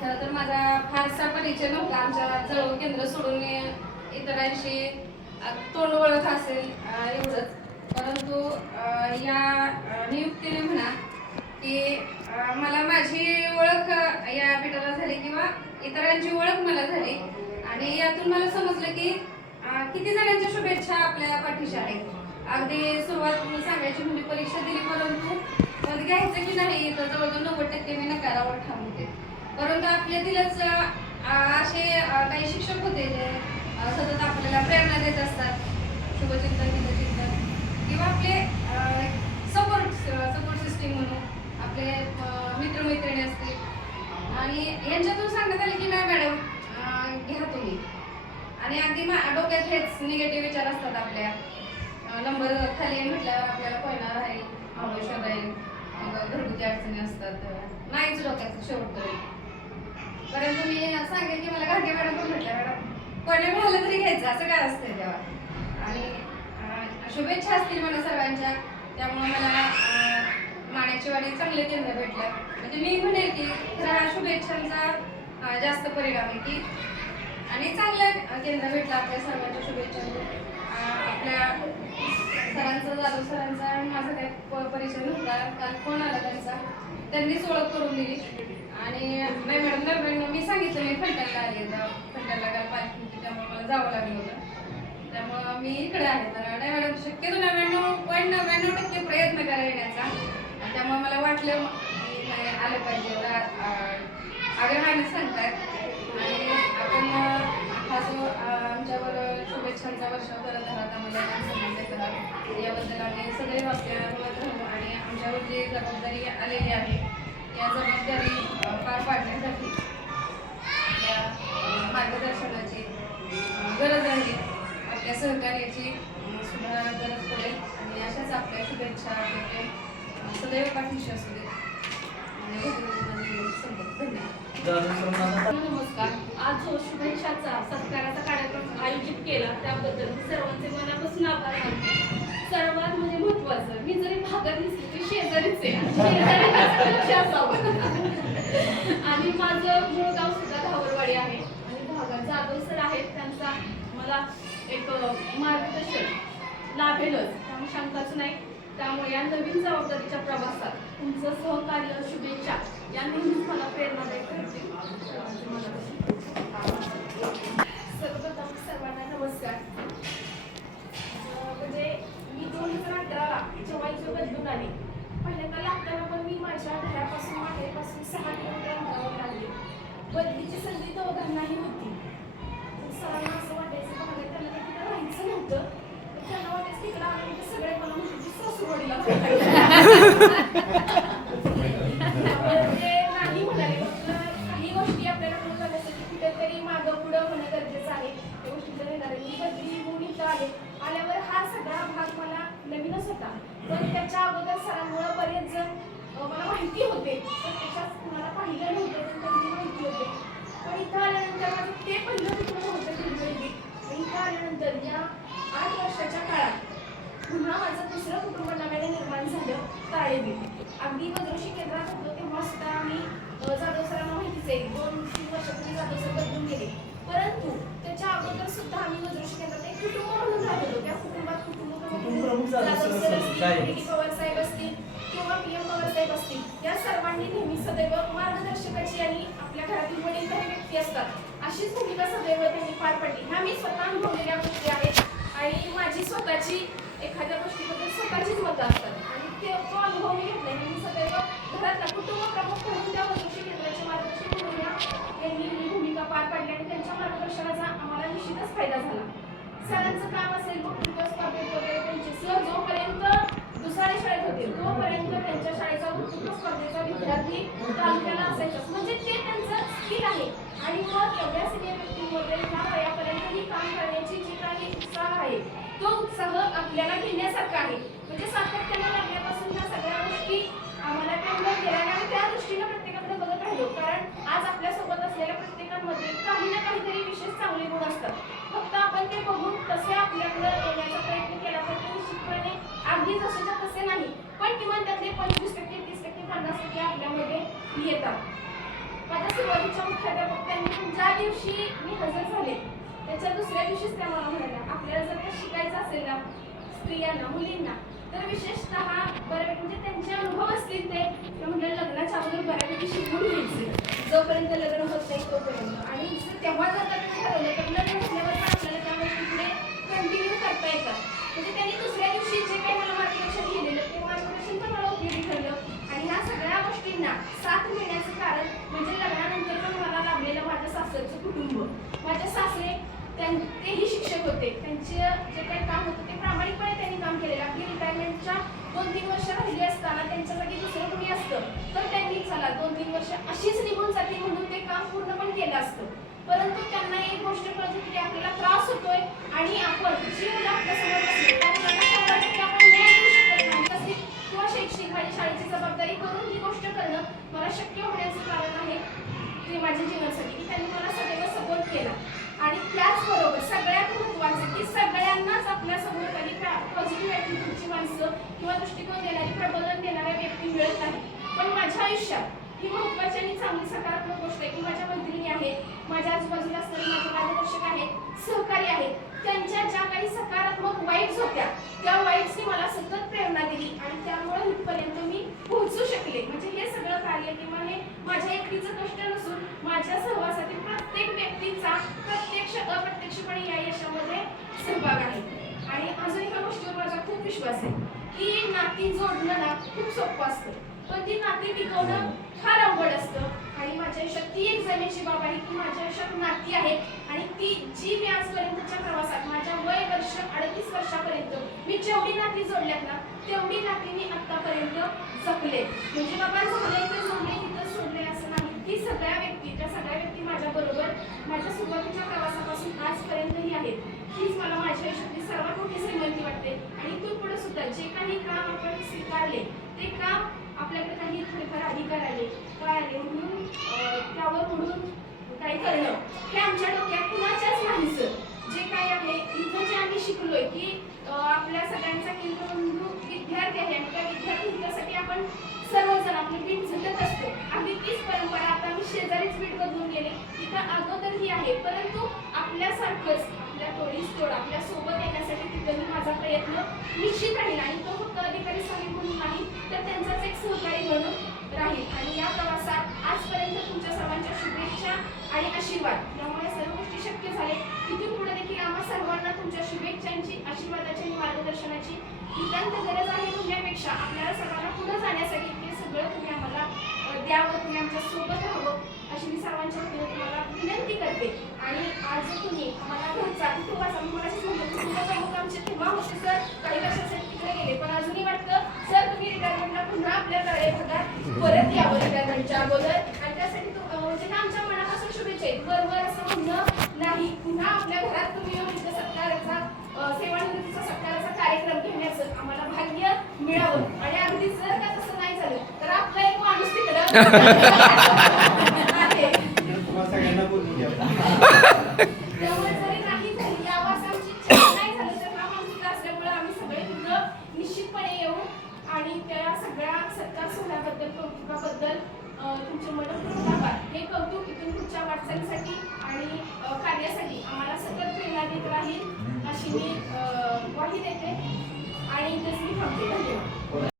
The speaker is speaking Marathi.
खरं तर माझा फारसा परिचय नव्हता. आमच्या जवळ केंद्र सोडून इतरांशी तोंड ओळख असेल एवढंच. परंतु या नियुक्तीने म्हणा की मला माझी ओळख या पीठाला झाली किंवा इतरांची ओळख मला झाली आणि यातून मला समजलं की किती जणांच्या शुभेच्छा आपल्या पाठीशी आहेत. अगदी सुरुवात सांगायची म्हणजे परीक्षा दिली परंतु पद घ्यायचं की नाही तर जवळजवळ 90% मी नकारावर ठाम होते. परंतु आपल्यातीलच असे काही शिक्षक होते जे सतत आपल्याला प्रेरणा देत असतात. शुभचिंतन हितचिंतन किंवा आपले सपोर्ट सिस्टीम म्हणून आपले मित्रमैत्रिणी असतील आणि यांच्यातून सांगण्यात आले की नाही मॅडम घ्या तुम्ही. आणि अगदी डोक्यात हेच निगेटिव्ह विचार असतात आपल्या. नंबर खाली म्हटल्यावर आपल्याला कळणार आहे शोध आहे मग घरगुती अडचणी असतात नाहीच डोक्याचं शेवट तरी. परंतु मी सांगेन की मला घाटे मॅडम पण म्हटल्या मॅडम कोणी मिळालं तरी घ्यायचं असं काय असतंय तेव्हा. आणि शुभेच्छा असतील मला सर्वांच्या. त्यामुळे मला माण्याची वाडी चांगले केंद्र भेटलं. म्हणजे मी म्हणेल की खऱ्या शुभेच्छांचा जास्त परिणाम आहे की आणि चांगलं केंद्र भेटलं आपल्या सर्वांच्या शुभेच्छांचं. आपल्या सरांचा जाधव सरांचा माझा काही परिचय नव्हता. काल फोन आला त्यांचा त्यांनीच ओळख करून दिली. आणि नाही मॅडम 99 मी सांगितलं मी फलटणला आली फलटणला काल पालखी होती त्यामुळे मला जावं लागलं होतं. त्यामुळं मी इकडे आहे. तर नाही मॅडम शक्यतो 99.99% प्रयत्न करा येण्याचा. त्यामुळे मला वाटलं आलं पाहिजे एवढा आग्रहाने सांगतात. आणि आपण हा जो आमच्यावर शुभेच्छांचा वर्षाव करत आहात आम्हाला सन्मान देत आहात याबद्दल आम्ही सदैव आपल्या आणि आमच्यावर जी जबाबदारी आलेली आहे या जबाबदारी पार पाडण्यासाठी या मार्गदर्शनाची गरज आहे. आपल्या सहकार्याची सुद्धा गरज पडेल आणि अशाच आपल्या शुभेच्छा आपल्याकडे सदैव पाठीशी असू देत. नमस्कार. आज जो शुभेच्छाचा सत्काराचा कार्यक्रम आयोजित केला त्याबद्दल सर्वांचे मनापासून आभार मानते. सर्वात म्हणजे महत्वाचं मी जरी भागात दिसली तरी शेजारीच आहे आणि माझं मूळ गाव सुद्धा धावरवाडी आहे आणि भागात जाधव सर आहेत त्यांचा मला एक मार्गदर्शन लाभेलच त्यामुळे शंकाच नाही. त्यामुळे या नवीन जबाबदारीच्या प्रवासात तुमचं सहकार्य शुभेच्छा या नेहमीच मला प्रेरणादायक ठरतील. सर्वप्रथम सर्वांना नमस्कार. म्हणजे मी 2018ला जेव्हा इथे बदलून आले पहिल्यांदा लागताना पण मी माझ्या घरापासून माहेरपासून 6 किलोमीटर अंतरावर आले. बदलीची संधी दोघांनाही होती. सरांना असं वाटायचं बघा त्यांना तिकडे राहायचं नव्हतं. त्यांना वाटायचं तिकडे आलं सगळे मला म्हणजे सासूरवाडीला नाही म्हणाले. काही गोष्टी आपल्याला म्हणून जाण्यासाठी कुठेतरी मागं पुढं होणं गरजेचं आहे. त्या गोष्टीचं येणार आहे. मी बदली होऊन इथं आल्यावर हा सगळा भाग मला नवीनच होता. पण त्याच्या अगोदर सरांमुळे बरेच जण मला माहिती होते पण त्याच्यात कुणाला पाहिलं नव्हतं पण त्यांनी माहिती होते. पण इथं आल्यानंतर माझं ते पहिलं तिकडं होतं दिल्ली. इथं आल्यानंतर या 8 वर्षाच्या काळात पुन्हा माझं दुसरं कुटुंब नव्याने निर्माण झालं ताळेबी. अगदी मद्रोशी केंद्रात होतो तेव्हा सुद्धा आम्ही जाधव सरांना माहितीच आहे 2-3 वर्षापूर्वी जाधव सर बदलून गेले. परंतु त्याच्या अगोदर सुद्धा आम्ही मद्रोशी केंद्रात एक कुटुंब म्हणून राहिलो. त्या कुटुंबात कुटुंब जाधव सर असतील पवार साहेब असतील किंवा PM पवार साहेब असतील या सर्वांनी नेहमी सदैव मार्गदर्शकाची आणि आपल्या घरातील वडीलधारी व्यक्ती असतात अशीच भूमिका सदैव त्यांनी पार पडली. ह्या मी स्वतः अनुभवलेल्या गोष्टी आहेत आणि माझी स्वतःची एखाद्या गोष्टीबद्दल स्वतःचीच मतं असतात आणि तो अनुभव मी घेतला. मी सदैव घरातला कुटुंब प्रमुख म्हणून त्या मद्रोशी केंद्राचे मार्गदर्शन करून यांनी ही भूमिका पार पाडली आणि त्यांच्या मार्गदर्शनाचा आम्हाला निश्चितच फायदा झाला. सरांचं काम असेल वक्तृत्व स्पर्धेत वगैरे त्यांचे सर जोपर्यंत दुसऱ्या शाळेत होते तोपर्यंत त्यांच्या शाळेचा वक्तृत्व स्पर्धेचा विद्यार्थी तालुक्याला असायचाच. म्हणजे ते त्यांचं स्किल आहे आणि मग एवढ्या सिनियर व्यक्तींमध्ये ह्या वयापर्यंतही काम करण्याची जी काही उत्साह आहे तो उत्साह आपल्याला घेण्यासारखा आहे. म्हणजे सातत्याने लागण्यापासून ह्या सगळ्या गोष्टी आम्हाला त्या केल्या आणि त्या दृष्टीने प्रत्येकाकडे बघत राहिलो. कारण आज आपल्यासोबत असलेल्या प्रत्येकामध्ये काही ना काहीतरी विशेष चांगले गुण असतात. फक्त आपण ते बघून तसे आपल्याकडे येण्याचा प्रयत्न केला तर ते निश्चितपणे अगदी जसेच्या तसे नाही पण किमान त्यातले 25%, 30%, 50% आपल्यामध्ये येतात. माझ्या सुरुवातीच्या मुख्याध्यापक त्यांनी पण ज्या दिवशी मी हजर झाले त्याच्या दुसऱ्या दिवशीच त्या मला म्हणाल्या, आपल्याला जर का शिकायचं असेल ना स्त्रियांना, मुलींना, तर विशेषतः बऱ्यापैकी म्हणजे त्यांचे अनुभव असतील ते म्हणजे लग्नाच्या अगोदर बऱ्यापैकी शिकून घ्यायचे, जोपर्यंत लग्न होत नाही तोपर्यंत. आणि तेव्हा जर का तुम्ही ठरवलं तर लग्न झाल्यावर पण आपल्याला त्या गोष्टी पुढे कंटिन्यू करता येतात. म्हणजे त्यांनी दुसऱ्या दिवशी जे काही मला मार्गदर्शन केलेलं ते मार्गदर्शन पण मला उपयोगी ठरलं. आणि ह्या सगळ्या गोष्टींना साथ मिळण्याचं कारण म्हणजे लग्नानंतर पण मला लाभलेलं माझ्या सासरचं कुटुंब. माझे सासरे तेही शिक्षक होते, त्यांचे जे काही काम होतं ते प्रामाणिकपणे त्यांनी काम केलेलं. आपली रिटायरमेंटच्या 2-3 वर्ष राहिली असताना त्यांच्या जागी दुसरं कोणी असतं तर त्यांनी चला 2-3 वर्ष अशीच निघून जाते म्हणून ते काम पूर्ण पण केलं असतं. परंतु त्यांना एक गोष्ट कळत होती की आपल्याला त्रास होतोय आणि आपण जी मुलं आपल्यासमोर बसले त्या मुलांना 100% आपण न्याय देऊ शकत नाही तसे किंवा शैक्षणिक माझी शाळेची जबाबदारी करून ही गोष्ट करणं मला शक्य होण्याचं कारण आहे ते माझ्या जीवनासाठी की त्यांनी मला सदैव सपोर्ट केला. आणि त्याचबरोबर सगळ्यात महत्त्वाचं की सगळ्यांनाच आपल्या समोर काही पॉझिटिव्ह ॲटिट्यूडची माणसं किंवा दृष्टिकोन देणारी, प्रबोधन देणाऱ्या व्यक्ती मिळत नाही. पण माझ्या आयुष्यात ही महत्त्वाची आणि चांगली सकारात्मक गोष्ट आहे की माझ्या मैत्रिणी आहेत, माझ्या आजूबाजूला असणारे माझे मार्गदर्शक आहेत, सहकारी आहेत, त्यांच्या ज्या काही सकारात्मक वाईब्स होत्या त्या वाईब्सनी मला सतत प्रेरणा दिली आणि त्यामुळे इथपर्यंत मी पोहोचू शकले. म्हणजे हे सगळं कार्य किंवा हे माझ्या एकटीचं कष्ट नसून माझ्या सहवासातील प्रत्येक व्यक्तीचा प्रत्यक्ष अप्रत्यक्षपणे या यशामध्ये सहभाग आहे. आणि अजून एका गोष्टीवर माझा खूप विश्वास आहे की नाती जोडणं ना खूप सोपं असतं, पण ती नाती टिकवणं फार अवघड असतं. आणि माझ्या आयुष्यात ती एक जमेची बाब आहे की माझ्या आयुष्यात नाती आहेत आणि ती जी मी आजपर्यंतच्या प्रवासात माझ्या वय वर्ष 38 वर्षापर्यंत मी जेवढी नाती जोडल्यात ना तेवढी नाती मी आतापर्यंत जपले. म्हणजे बाबा झाले तर जोडले तिथं सोडले असं नाही. ती सगळ्या व्यक्ती माझ्या बरोबर माझ्या सुरुवातीच्या प्रवासापासून आजपर्यंतही आहेत. हीच मला माझ्या आयुष्यातली सर्वात मोठी श्रीमंती वाटते. आणि इथून पुढे सुद्धा जे काही काम आपण स्वीकारले ते काम आपल्याकडे काही थोडेफार अधिकार आले काय आले म्हणून त्यावर म्हणून काही करणं हे आमच्या डोक्यात कुणाच्याच नाही. सर जे काही आहे इथं जे आम्ही शिकलोय की आपल्या सगळ्यांचा केंद्रबिंदू विद्यार्थी आहे आणि त्या विद्यार्थी हितासाठी आपण सर्वजण आपली बीट झटत असतो. अगदी तीच परंपरा आता आम्ही शेजारीच बीट बदलून गेले तिथं अगोदरही आहे, परंतु आपल्यासारखंच आपल्या तोडीस तोड आपल्या सोबत येण्यासाठी तिथंही माझा प्रयत्न निश्चित राहील. आणि तो फक्त अधिकारी साहेब म्हणून नाही तर त्यांचाच एक सहकारी म्हणून राहील. आणि या प्रवासात आजपर्यंत तुमच्या सर्वांच्या शुभेच्छा आणि आशीर्वाद यामुळे सर्व गोष्टी शक्य झाले. इथून पुढे देखील आम्हा सर्वांना तुमच्या शुभेच्छांची, आशीर्वादाची आणि मार्गदर्शनाची नितांत गरज आहे म्हणण्यापेक्षा आपल्याला सर्वांना पुढे जाण्यासाठी हे सगळं तुम्ही आम्हाला द्यावं, तुम्ही आमच्या सोबत राहावं अशी मी सर्वांच्या वतीने तुम्हाला विनंती करते. आणि आज तुम्ही आम्हाला घरचा कुटुंबाचा मी मगाशीच म्हटलं कुटुंबाचा मुख आमचे तेव्हा होते सर काही वर्षासाठी तिकडे गेले, पण अजूनही वाटतं सर तुम्ही रिटायरमेंटला पुन्हा आपल्या भागात परत यावं रिटायरमेंटच्या अगोदर. आणि त्यासाठी म्हणजे ना आमच्या मनापासून शुभेच्छा आहेत. बरोबर असं म्हणणं नाही, पुन्हा आपल्या घरात तुम्ही येऊन इथं सत्काराचा सेवानिवृत्तीचा सत्काराचा कार्यक्रम घेण्याचं आम्हाला भाग्य मिळावं. आणि अगदी जर का तसं नाही झालं तर आपला एक माणूस तिकडं आहे त्यामुळे जरी नाही झाली यावं असं आमची इच्छा नाही झालं तर हा माणूस तिथं असल्यामुळे आम्ही सगळे तिथं निश्चितपणे येऊ आणि त्या सगळ्या सत्कार सोहळ्याबद्दल कौतुकाबद्दल तुमचे मनपूर्वक आभार. हे कौतुक इथून पुढच्या वाटचालीसाठी आणि कार्यासाठी आम्हाला सतत प्रेरणा देत राहील अशी मी ग्वाही देते आणि इथेच मी थांबते. धन्यवाद.